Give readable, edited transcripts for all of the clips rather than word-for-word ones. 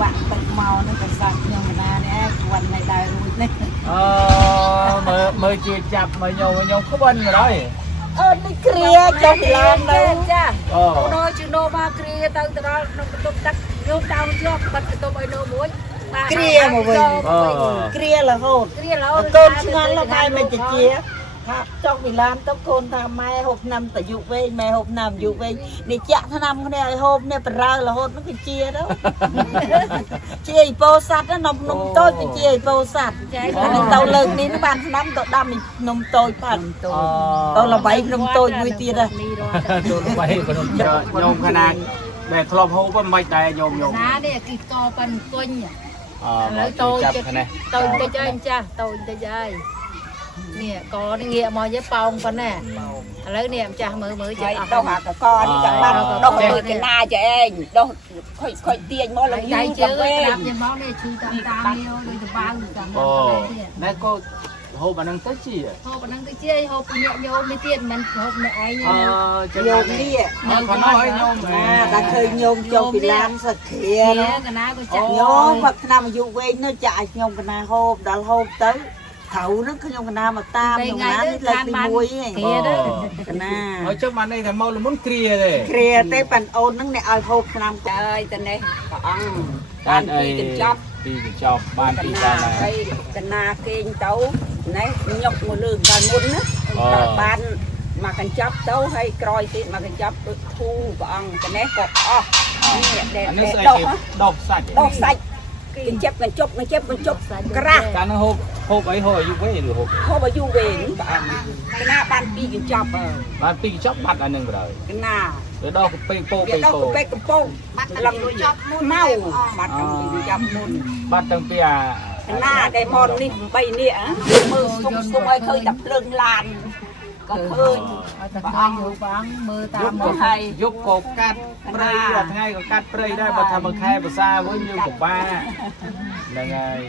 បាក់ទឹកមកនឹងក៏សាច់ខ្ញុំកណានេះគួនឲ្យដែររួចនេះមើលជួយចាប់មើលខ្ញុំក្បិនមកហើយនេះគ្រាចុះឡានទៅចាអូនជិះនោះមកគ្រាទៅដល់ក្នុងបន្ទប់ទឹកខ្ញុំដើរយកបាត់បន្ទប់ឲ្យនោះមួយគ្រាមកវិញគ្រារហូតកូនឆ្ងល់លោកហើយមិនជាថាចុះពីឡានទៅកូនថាម៉ែហូបឆ្នាំតយុវែងម៉ែហូបឆ្នាំយុវែងនេះចាក់ឆ្នាំគ្នាឲ្យហូបនេះបរើរហូតនោះគឺជាទៅជាអីពោសัตว์នំតូចគឺជាអីពោសัตว์ទៅលើកនេះបានឆ្នាំទៅដាំនំតូចផងទៅល្បីនំតូចមួយទៀតទៅល្បីខ្ញុំខណាដែលធ្លាប់ហូបមិនដែរខ្ញុំណានេះគីតប៉ាន់គុញឥឡូវតូចតូចតិចហើយចាស់តូចតិចហើយនេះកនេះងាកមកយេប៉ោងប៉ុណ្ណាឥឡូវនេះម្ចាស់មើលចេះអស់ដុសអាកកនេះចាំបានដុសទៅកណាចេះឯងដុសខុយទាញមកឡើងយូរទៅវិញស្ដាប់ញ៉ាំមកនេះឈឺតាមនេះដូចទៅបាវតាមណែក៏ហូបអានឹងទៅជាហូបអានឹងទៅជាហូបពីអ្នកញោមនេះទៀតមិនហូបអ្នកឯងញោមនេះគាត់nóiឲ្យញោមតែឃើញញោមចុះពីឡានសក្ធាកណាក៏ចាក់ញោមមកឆ្នាំអាយុវែងនោះចាក់ឲ្យខ្ញុំកណាហូបដល់ហូបទៅเขาនឹងខ្ញុំកណាមកតាមខ្ញុំណានេះលើកទី1ឯងកណាហើយចុះបាននេះតែមកលមុនគ្រាទេគ្រាទេប៉ាន់អូននឹងអ្នកឲ្យហូបឆ្នាំអើយតែនេះព្រះអង្គបានពីកញ្ចប់បានពីកាលហើយកណាគេងទៅណែញុកមកលើកាលមុនណាបានមកកញ្ចប់ទៅហើយក្រោយទៀតមកកញ្ចប់ដូចធូព្រះអង្គតែនេះក៏អស់នេះដែលដុសសាច់កញ្ចប់ក្រាស់កាលនោះហូបអីហូបអាយុវែងឬហូបអាយុវែងព្រះអង្គកណាបានពីកញ្ចប់បានពីកញ្ចប់បាត់អានឹងបើកណាទៅដល់កពេកពោពេកកំពងបាត់ឡើងកញ្ចប់មកបាត់កញ្ចប់មុនបាត់តាំងពីអាកណាដែលមកនេះ3នេះមើលសុំឲ្យឃើញតែភ្លើងឡានក៏ឃើញតែឃើញយូរបងមើលតាមមកហើយយប់ក៏កាត់ព្រៃដល់ថ្ងៃក៏កាត់ព្រៃដែរបើថាមួយខែភាសាវិញយើងពិបាកហ្នឹងហើយ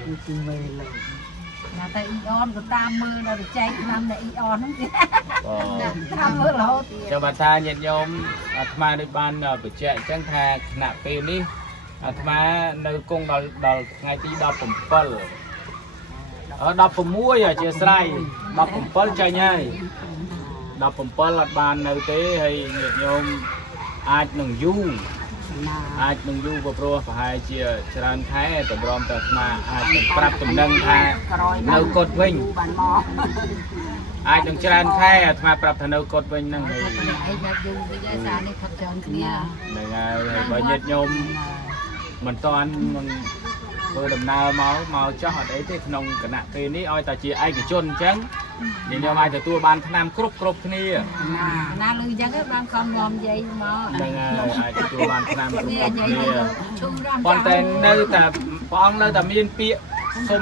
ណាតែអ៊ីអនក៏តាមមើលដល់ចែកឆ្នាំតែអ៊ីអនហ្នឹងទៀតតាមមើលរហូតចាំបើថាញាតិញោមអាត្មាដូចបានបញ្ជាក់អញ្ចឹងថាគណៈពេលនេះអាត្មានៅគង់ដល់ថ្ងៃទី17 16អធិស្ឋាន17ចាញ់ហើយ17អត់បាននៅទេហើយញាតិញោមអាចនឹងយូរព្រោះប្រហែលជាច្រើនខែតម្រាំតែអាត្មាអាចនឹងប្រាប់ដំណឹងថានៅកត់វិញអាចនឹងច្រើនខែអាត្មាប្រាប់ថានៅកត់វិញហ្នឹងហើយឯងមកយូរវិញហើយសារនេះផឹកច្រើនគ្នាហ្នឹងហើយបើញាតិញោមមិនតាន់ធ្វើដំណើរមកចោះអត់អីទេក្នុងគណៈពេលនេះឲ្យតែជាឯកជនអញ្ចឹងញាតិញោមអាចទទួលបានថ្នាំគ្រប់គ្នាណាលឺអញ្ចឹងបានខំងំនិយាយមកហ្នឹងហើយអាចទទួលបានថ្នាំគ្រប់គ្នាប៉ុន្តែនៅតែព្រះអង្គនៅតែមានពាក្យសុំ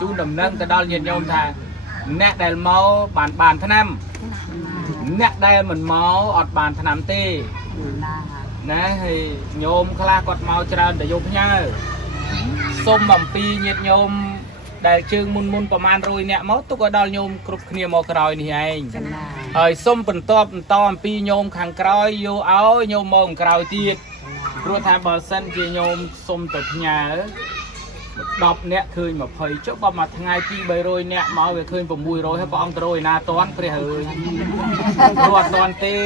ជូនដំណឹងទៅដល់ញាតិញោមថាអ្នកដែលមកបានថ្នាំអ្នកដែលមិនមកអត់បានថ្នាំទេណាហើយញោមខ្លះគាត់មកច្រើនតែយកផ្ញើសុំអំពីញាតិញោមដែលជើងមុនប្រហែល100នាក់មកទុកឲ្យដល់ញោមគ្រប់គ្នាមកក្រោយនេះឯងហើយសុំបន្តអំពីញោមខាងក្រោយយកឲ្យញោមមកក្រោយទៀតព្រោះថាបើសិនជាញោមសុំទៅផ្ញើ10នាក់ឃើញ20ចុះបើមួយថ្ងៃ200-300នាក់មកវាឃើញ600ហើយព្រះអង្គទៅរយណាតាន់ព្រះអើយព្រោះអត់តាន់ទេ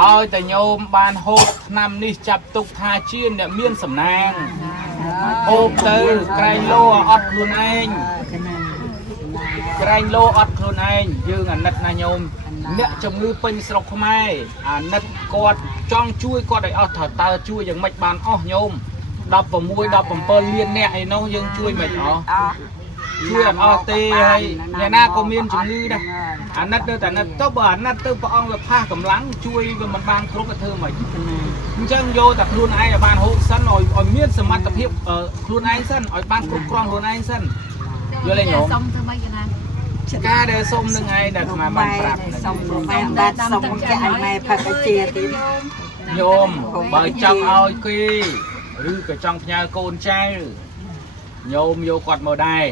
ឲ្យតែញោមបានហូបឆ្នាំនេះចាប់ទុកថាជាអ្នកមានសំណាងហូបទៅក្រែងលោអត់ខ្លួនឯងយើងអាណិតណាញោមអ្នកជំងឺពេញស្រុកខ្មែរអាណិតគាត់ចង់ជួយគាត់ឲ្យអស់តើជួយយ៉ាងម៉េចបានអស់ញោម16-17លានអ្នកឯនោះយើងជួយមិនអស់ជួយអត់អស់ទេហើយអ្នកណាក៏មានជំងឺដែរអាណិតទៅតែអាណិតទៅបើអាណិតទៅព្រះអង្គវាផាសកម្លាំងជួយវាមិនបានគ្រប់ទៅធ្វើមិនអញ្ចឹងយកតែខ្លួនឯងឲ្យបានហូបសិនឲ្យមានសមត្ថភាពខ្លួនឯងសិនឲ្យបានគ្រប់គ្រាន់ខ្លួនឯងសិនយល់ទេញោមសុំធ្វើម៉េចណាការដែលសុំនឹងឯងដែលអាត្មាបានប្រាប់សុំបានសុំចាក់ឲ្យម៉ែផឹកឲ្យជាទៀតញោមបើចង់ឲ្យគេឬក៏ចង់ផ្ញើកូនចៅញោមយកគាត់មកដែរ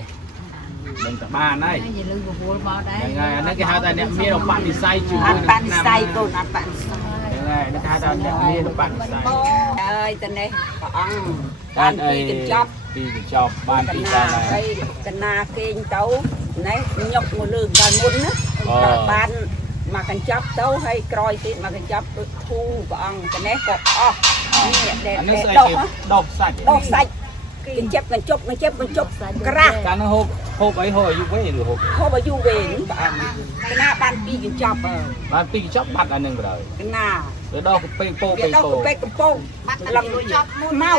មិនទៅបានហើយនិយាយលឺបបួលមកដែរហ្នឹងហើយអានេះគេហៅថាអ្នកមានអបនិស្ស័យជាមួយនឹងអបនិស្ស័យកូនអបនិស្ស័យហ្នឹង ngày nó khai ra nhận miên nó bạn sai អើយតនេះព្រះអង្គ bạn ấy đi chọc bạn đi ra ហើ này យកណាគេងទៅណែញុកមកលើកាលមុនណាបានមកកញ្ចប់ទៅហើយក្រោយទៀតមកកញ្ចប់ដូចធូព្រះអង្គតនេះក៏អស់នេះដែល anh nó sẽ ដុស đọc sạch ដុសសាច់កញ្ចប់ក្រាស់ cả nó hộp ấy hồi như vậy được hộp ហូបឲ្យយូរវិញព្រះអង្គកណាបានពីកញ្ចប់ bạn đi chọc bắt là nâng rồi កណា rồi đó cái pin po វា pin ដល់ po ទៅកំពងបាត់ឡំចប់មក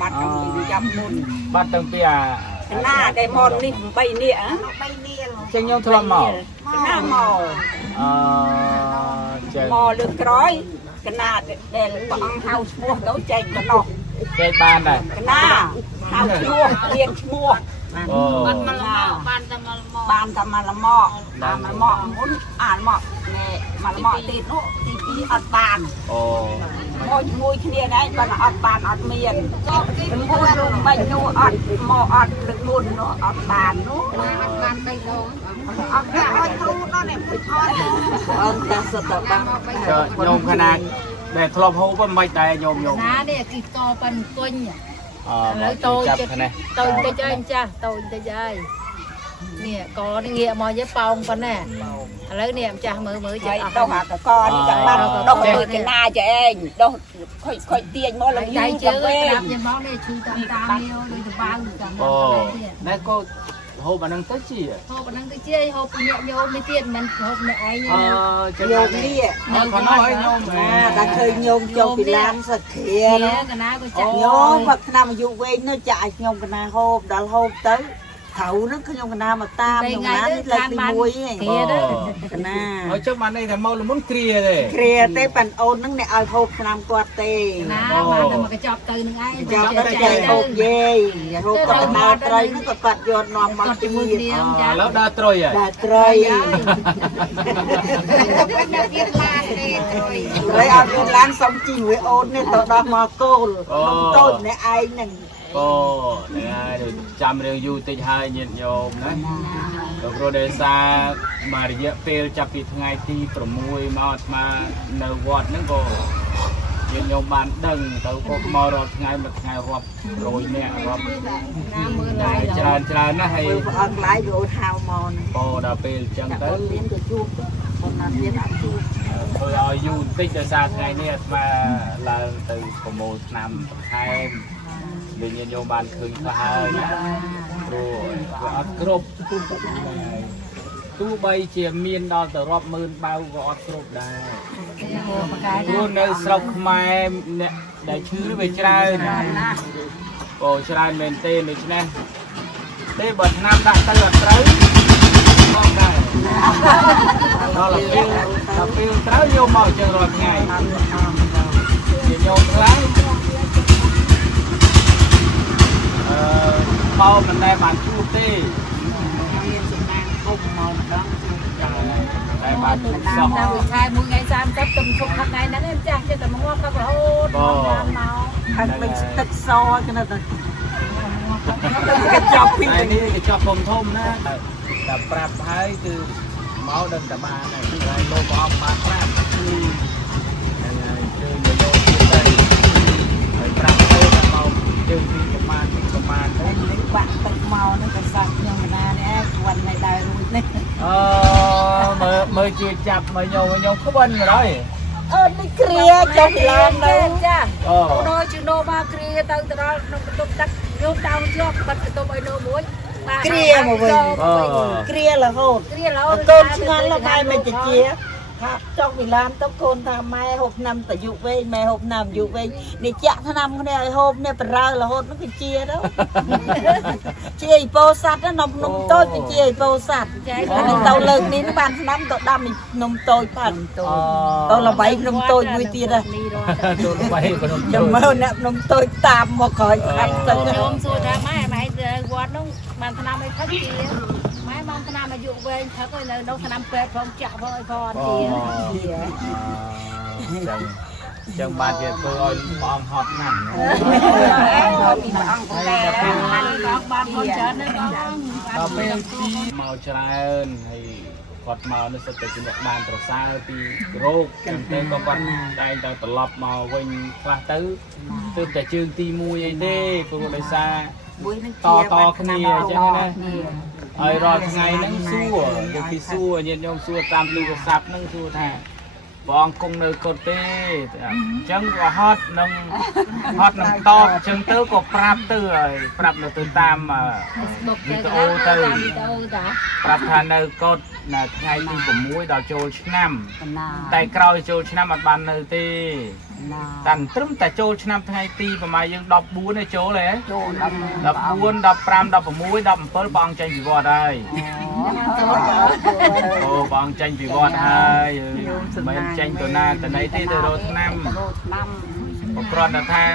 បាត់ពីកញ្ចប់មុន bắt từng pia កណាដែលមកនេះ8នាក់ chân nhau thua màu កណាមក chân មកលើកក្រោយកណាដែលព្រះអង្គហៅឈ្មោះទៅចែកទៅនោះ cái ban này កណាហៅឈ្មោះរៀនឈ្មោះ បាន Ồ. មកឡមកបានតែមកឡមក បានតែមកលមកបានមកលមកមុនអាលមកណែមកលមកទៀតនោះទី2អត់បាន Ồ. មកជាមួយគ្នាដែរបើអត់បានអត់មានព្រោះលោកបាញ់នោះអត់មកអត់ទឹកមុននោះអត់បាននោះ បានទៅដង អត់បានអត់គ្រូនោះនេះអត់តែសតបាំង nhôm khả năng để thọp hộp với mạch đây nhôm nhôm ណានេះគីកប៉ាន់គុញ Ờ, lấy chị tôi chắp cho cái này ទៅទៅចៃចាស់ទៅទៅចៃនេះកនេះងាកមកយេប៉ោងប៉ុណ្ណាឥឡូវនេះចាស់មើលមើលចា ហើយ ស់អស់ ដុសអាកកនេះចាំបានដុសលើកណាចេឯងដុសខុយទាញមកឡើងយូ ដៃ រ ជើ ទៅ ង វិញ ក្រាបញមកនេះឈឺតាមតាមនេះដូចទៅបាវតាមមក Ồ. Đây cô hộp bạn đang tới chi à? ហូបហ្នឹងទៅជាហូបញាក់ញោមនេះទៀតមិនហូបអ្នកឯង Chân ញោ bạn ម này. នេះ Còn nói nhôm តែឃើញញោមចូលពីឡានសក្រា នេះ នោះ កណាក៏ចាក់ ញោមមកឆ្នាំអាយុវែងនោះចាក់ឲ្យខ្ញុំកណាហូបដល់ហូបទៅត្រូវហ្នឹងខ្ញុំកណាមកតាមខ្ញុំណានេះលើកទី1ហ្នឹង គ្រាទៅ កណា Ở trước bạn đây thì mau là muốn kia đây. គ្រាទេប៉ាន់អូនហ្នឹងអ្នកឲ្យហូបឆ្នាំគាត់ទេ ណាបានតែមកកញ្ចប់ទៅនឹងឯង ចាំទៅចែកហូបយេហូបគាត់ដើរត្រីហ្នឹងក៏គាត់យកនាំមក គាត់ ទី ជាមួយ ទៀត គ្នា À, ចា lớp đa trôi à? ដើរត្រី វាឡានទេត្រយ ហើយអត់មានឡានសំជីមួយអូននេះទៅដល់មកគោលនំតូចម្នាក់ឯងហ្នឹង Ồ, đây ai rồi chăm riêng du tích hai nhiệt nhôm đấy. Rồi rồi để xa mà địa phê chập thịt ngày ti pro mùi mà nở vọt nữa cô. Nhiệt nhôm bán đừng tàu có mò rồi ngày một ngày họp rồi nè họp. ណាមើលឡាយដល់ Tràn nó hay មើលព្រះអង្គឡាយវាអូនហៅមកហ្នឹង cô đã phê chân តែ tới. មានទៅជួបបងណាមានអត់ជួប Rồi ở du tích để xa ngày nè mà là từ có một năm hai vì nhiệt nhôm bán khơi có hai nhá. Rồi ớt cướp tu bay chia miên đo từ rộp mươn bao gọt cướp đây ហូបបកាយ luôn nơi sọc mai để chứ về trai cổ trai mình tên được nè đây bật nam đại ta lật tới con đây đó là phiêu tới vô màu trường rồi ngày thì nhôm lái bao mình đây bán chu tê មានសំណាងធំមកម្ដង đây bán chu តាម sọc តាមវិឆាយមួយថ្ងៃ30ទៅជុំថ្ងៃហ្នឹងចាស់ចេះតែមកក៏រហូតមកតាមមក ខាងដូចទឹកសគេនៅតែគេចាប់ពី này đi cái cho phòng thôm đó là prap hai từ máu đơn cả ba này rồi lô của ông ba prap chơi người lô chơi đây rồi prap đây là màu chơi đi công an ហើយនឹងបាក់ទឹកមកហ្នឹងក៏សាច់ខ្ញុំណានេះគាត់នៅដើររួចនេះ mới chưa chập mà nhau có bên rồi đấy អឺនេះគ្រាចុះពីឡានទៅ ចាស់ ờ ដូរជិះដូរមកគ្រាទៅទៅដល់ក្នុងបន្ទប់ទឹកយកដើមយកបាត់បន្ទប់ឲ្យដូរមួយ គ្រាមកវិញគ្រារហូត គ្រារហូត កូនឆ្ងល់ហើយមិនទៅជាថាចុះពីឡានទៅកូនថាម៉ែហូបឆ្នាំតយុវែងម៉ែហូបឆ្នាំយុវែងនេះចាក់ឆ្នាំគ្នាឲ្យហូបនេះបរើរហូតនោះគឺជាទៅជាអីពោសัตว์ណានំតូចជាអីពោសัตว์ ចា អានេះទៅលើកនេះបានឆ្នាំទៅដាំនំតូចបានទៅល្បីនំតូចមួយទៀតហ៎ នេះរត់ tôi bay của nó ចាំមើលអ្នកនំតូចតាមមកក្រោយខាត់ទៅ ខ្ញុំសួរថាម៉ែវត្តនោះបានឆ្នាំអីផឹកជាម៉ែបានឆ្នាំអាយុវែងផឹកឲ្យនៅក្នុងឆ្នាំពេទ្យផងចាក់ផងឲ្យផងជា chẳng bạn thì tôi ơi bom hot nặng ពីព្រះអង្គកែ បានបានផងច្រើនណាស់បង cà phê chi màu tràn thì គាត់មកនៅសិតតែជំនួសបានប្រសើរពីរោគចឹងទៅក៏គាត់តែងតែត្រឡប់មកវិញខ្លះទៅទើបតែជើងទី1អីទេព្រោះដោយសារតគ្នាអញ្ចឹងណាហើយរាល់ថ្ងៃហ្នឹងសួរដូចពីសួរញាតិញោមសួរតាមទូរស័ព្ទហ្នឹងសួរថាបងគង់នៅកូនទេអញ្ចឹងក៏ហត់នឹងតបអញ្ចឹងទៅក៏ប្រាប់ទៅហើយប្រាប់នៅទៅតាមវីដេអូទៅប្រាប់ថានៅកូននៅថ្ងៃទី6ដល់ចូលឆ្នាំតែក្រោយចូលឆ្នាំអត់បាននៅទេតែត្រឹមតែចូលឆ្នាំថ្ងៃទីប្រហែលយើង14ទេចូលហ៎ចូល14 15 16 17ព្រះអង្គចេញពីវត្តហើយអូព្រះអង្គចេញពីវត្តហើយមិនចេញទៅណាទៅណីទេទៅរកឆ្នាំប្រក្រតថា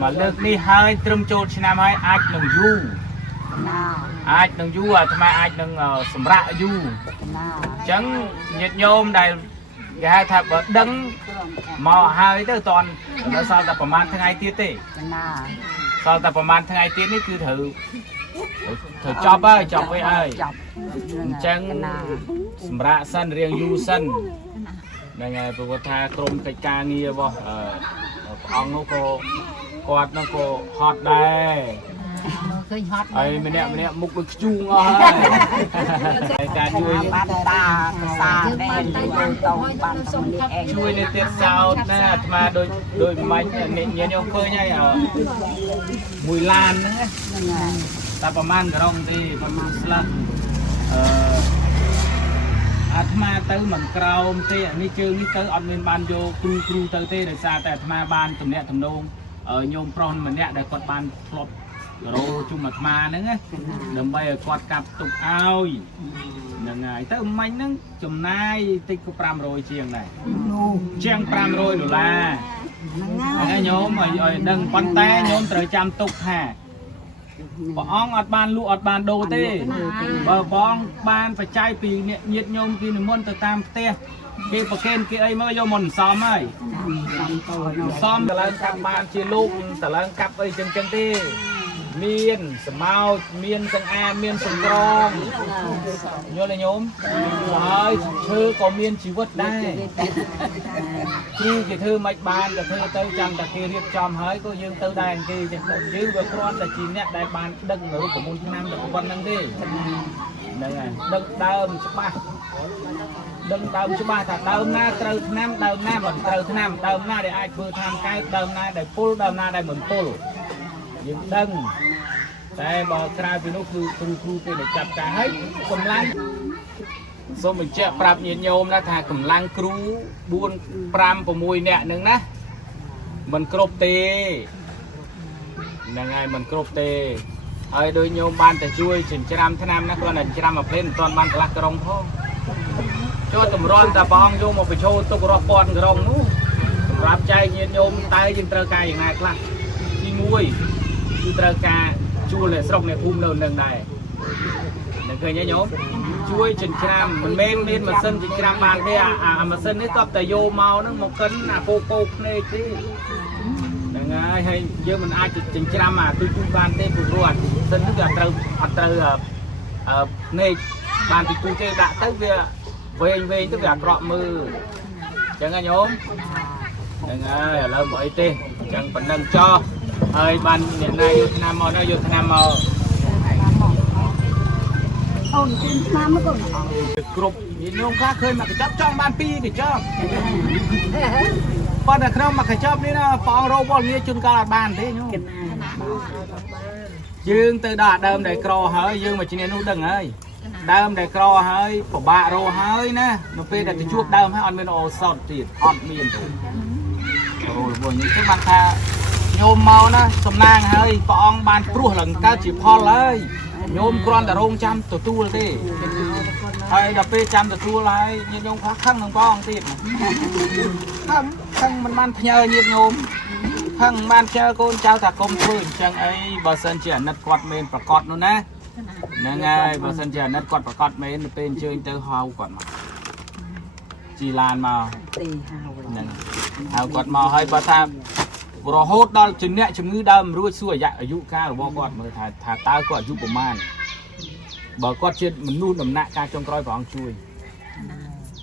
មកលើកនេះហើយត្រឹមចូលឆ្នាំហើយអាចនឹងយូរអាត្មាអាចនឹងសម្រាប់យូរអញ្ចឹងញាតិញោមដែលគេហៅថាបើដឹងមកហើយទៅតន់ដល់សល់តែប្រហែលថ្ងៃទៀតទេសល់តែប្រហែលថ្ងៃទៀតនេះគឺត្រូវចប់ហើយចប់វិញហើយអញ្ចឹងសម្រាប់សិនរៀងយូរសិនហ្នឹងហើយព្រោះថាក្រុមកិច្ចការងាររបស់ព្រះអង្គនោះក៏គាត់នោះក៏ហត់ដែរឃើញហត់ហើយម្នាក់មុខដូចខ្ជូងអស់ហើយការជួយបានតាភាសាដែរបានជួយនៅទៀតសោតណាអាត្មាដូចមិនញាតិញោមឃើញហើយ1ឡានហ្នឹងតែប្រហែលក្រុងទេប្រហែលស្លាប់អាត្មាទៅមិនក្រោមទេនេះជើងនេះទៅអត់មានបានយកគ្រូទៅទេដោយសារតែអាត្មាបានទំនាក់ទំនងញោមប្រុសម្នាក់ដែលគាត់បានធ្លាប់រោជុំអាត្មាហ្នឹងដើម្បីឲ្យគាត់កាប់ទុកឲ្យហ្នឹងហើយទៅមិញហ្នឹងចំណាយតិចក៏500ជាងដែរជាង$500ហ្នឹងញោមឲ្យដឹងប៉ុន្តែញោមត្រូវចាំទុកថាព្រះអង្គអត់បានលក់អត់បានដូរទេបើបងបានបច្ច័យពីញាតិញោមគេនិមន្តទៅតាមផ្ទះគេប្រកេនគេអីមកយកមកសំហើយសំតឡើងកាប់បានជាលោកតឡើងកាប់អីចឹងទេមានសម្ោចមានសង្អាមានសំក្រងយល់ទេញោមហើយឈើក៏មានជីវិតដែរគ្រូគេធ្វើមិនបានក៏ធ្វើទៅចាំតែគេរៀបចំហើយក៏យើងទៅដែរគេចឹងទៅយើងវាគ្រាន់តែជាអ្នកដែលបានដឹកនៅរូបមន្តឆ្នាំតែប៉ុណ្្នឹងទេហ្នឹងហើយដឹកដើមច្បាស់ថាដើមណាត្រូវឆ្នាំដើមណាមិនត្រូវឆ្នាំដើមណាដែលអាចធ្វើតាមកែដើមណាដែលពុលដើមណាដែលមិនពុលយើងដឹងតែបើក្រៅពីនោះគឺគ្រូពេលដែលចាប់ការហើយកម្លាំងសូមបញ្ជាក់ប្រាប់ញាតិញោមណាថាកម្លាំងគ្រូ4 5 6នាក់ហ្នឹងណាមិនគ្រប់ទេហ្នឹងហើយមិនគ្រប់ទេហើយដោយញោមបានតែជួយចិញ្ច្រាំឆ្នាំណាគាត់តែចិញ្ច្រាំមកភ្លេមិនទាន់បានកន្លះក្រុងផងចូលតម្រាំតែបងយកមកបញ្ចូលទុករាប់ពាន់ក្រុងនោះសម្រាប់ចែកញាតិញោមតែយើងត្រូវការយ៉ាងណាខ្លះទី1គឺត្រូវការជួលអ្នកស្រុកអ្នកភូមិនៅនឹងដែរនឹងឃើញទេញោមជួយចិញ្ច្រាំមិនមែនមានម៉ាស៊ីនចិញ្ច្រាំបានទេអាម៉ាស៊ីននេះក៏តែយកមកហ្នឹងមកកិនអាពោភ្នែកទេហ្នឹងហើយយើងមិនអាចចិញ្ច្រាំអាទូបានទេព្រោះអាម៉ាស៊ីននេះវាអត់ត្រូវភ្នែកបានពីទូទេដាក់ទៅវាវែងទៅវាអាក្រក់មើលអញ្ចឹងញោមហ្នឹងហើយឥឡូវមកអីទេអញ្ចឹងប៉ុណ្ណឹងចោះហើយបានអ្នកណាយកឆ្នាំមកយកឆ្នាំមកអូនជិះឆ្នាំមកគ្រប់ញោមខ្លះឃើញមកកញ្ចប់ចង់បាន2កញ្ចប់ប៉ុន្តែក្នុងមកកញ្ចប់នេះណាព្រះអង្គរោវល់ងារជួនកាលអត់បានទេញោមយើងទៅដល់ដើមដែលក្រហើយយើងមកជំនាញនោះដឹងហើយដើមដែលក្រហើយពិបាករោហើយណានៅពេលដែលទៅជួបដើមហើយអត់មានអូសតទៀតអត់មានទេអូរបស់នេះគឺបានថាញោមមកណាសំណាងហើយព្រះអង្គបានព្រោះឡើងកើតជាផលហើយញោមគ្រាន់តែរងចាំទទួលទេហើយដល់ពេលចាំទទួលហើយញាតិញោមខ្លះខឹងនឹងព្រះអង្គទៀតខឹងមិនបានផ្ញើញាតិញោមខឹងមិនបានផ្ញើកូនចៅថាកុំធ្វើអញ្ចឹងអីបើសិនជាអាណិតគាត់មែនប្រកាសនោះណាហ្នឹងហើយបើសិនជាអាណិតគាត់ប្រកាសមែនទៅពេលអញ្ជើញទៅហៅគាត់មកជីឡានមកទីហ្នឹងហៅគាត់មកហើយបើថារហូតដល់ជំងឺដើមរួចសួរអាយុកាលរបស់គាត់មើលថាតើគាត់អាយុប្រមាណ បើគាត់ជាមនុស្សដំណាក់ការចុងក្រោយព្រះអង្គជួយ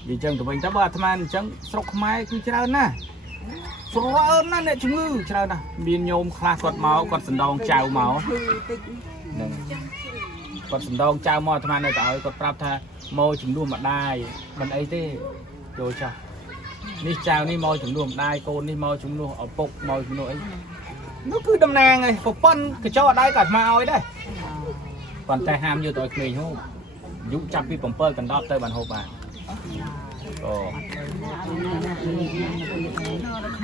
និយាយចឹងទៅវិញតើបើអាត្មាអញ្ចឹងស្រុកខ្មែរគឺច្រើនណាស់ច្រើនណាស់អ្នកជំងឺច្រើនណាស់មានញោមខ្លះគាត់មកគាត់សណ្ដងចៅមកហ្នឹងគាត់សណ្ដងចៅមកអាត្មានៅតែឲ្យគាត់ប្រាប់ថាមកជំនួសម្ដាយមិនអីទេចូលចាស់នេះចៅនេះមកជំនួសម្ដាយកូននេះមកជំនួសឪពុកមកជំនួសអីនោះគឺតំណាងឯងប្រពន្ធកញ្ចក់អត់ដៃក៏អាត្មាឲ្យដែរប៉ុន្តែហាមយកទៅឲ្យក្មេងហូបយុចាប់ពី7កណ្ដប់ទៅបានហូបបានអូ ខ្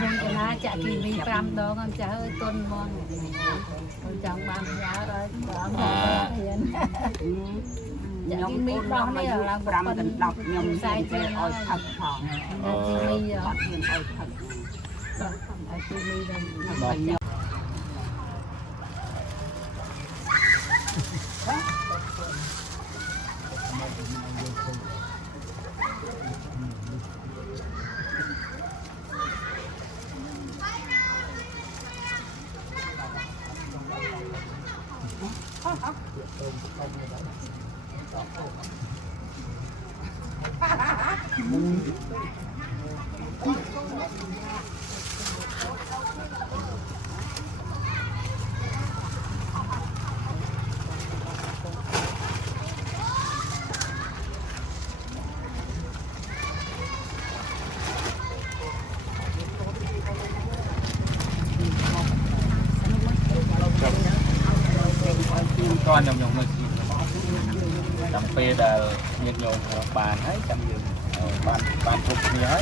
ញុំកណាចាក់ទីវី5ដងអញ្ចឹងហើយទុនហ្មងចង់បានយ៉ាដល់បងហ៊ានខ្ញុំមីដោះនេះឡើង5កណ្ដប់ខ្ញុំខ្សែជើងឲ្យផឹកផងទីមីអត់ហ៊ានឲ្យផឹកឲ្យទីមីដល់ con nhom mới chấm phê là nhiệt nhôm bàn hết chấm bàn bàn chụp gì hết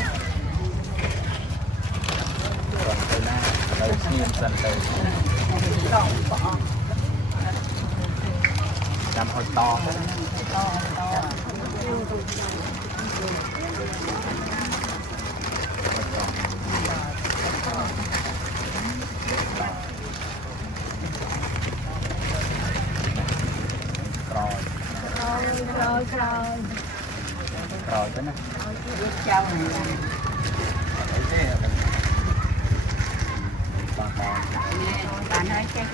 còn từ nay đây xiên dần từ chấm hơi to rồi thế này chào bạn ơi chơi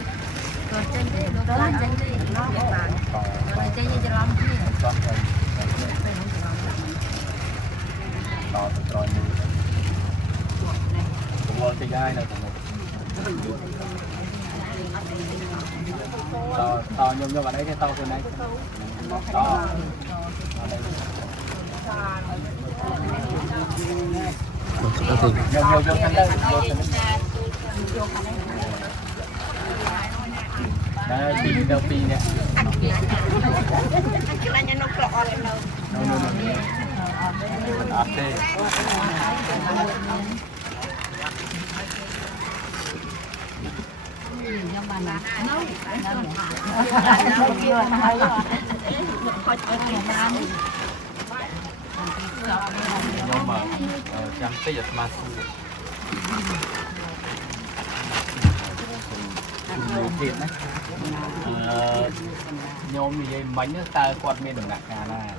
rồi chơi đi đó chơi đi nó bạn rồi chơi như chơi lắm rồi rồi chơi gai này to nhôm nhôm vào đấy cái to từ này đó đây pin đâu pin nè cái này nó cọ lên đâu nhưng mà chẳng tới giờ mà nhiều tiền đấy nhôm như vậy bánh ta quạt miền đồng nạc cả là